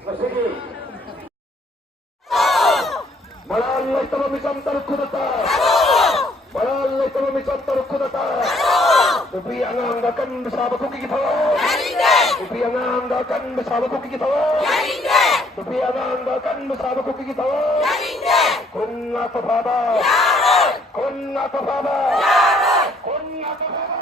Sige. Malalay tamamikam tarukudata. Malalay tamamikam tarukudata. Ubi ang anggakan bersama kuki kita. Ubi ang anggakan bersama kuki kita. Ubi ang anggakan bersama kuki kita. Kunna kapaba. Kunna kapaba. Kunna kapaba.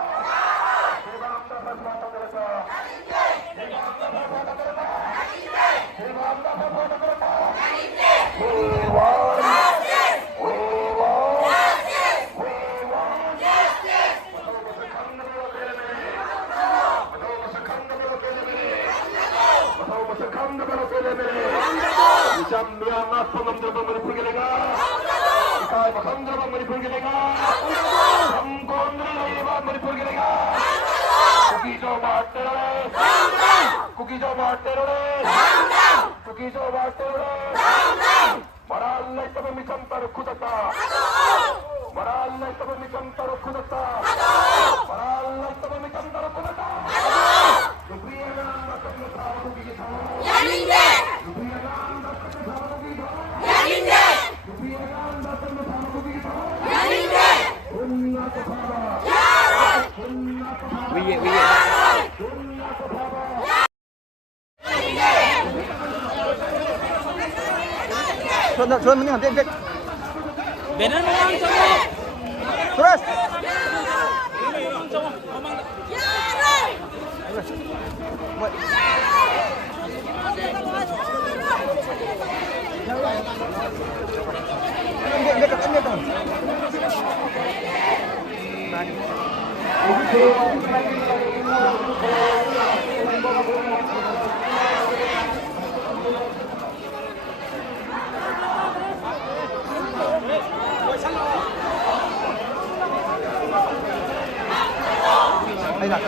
Suruh mending update. Benar memang sama. Terus. Memang sama. Memang. Ay, nak.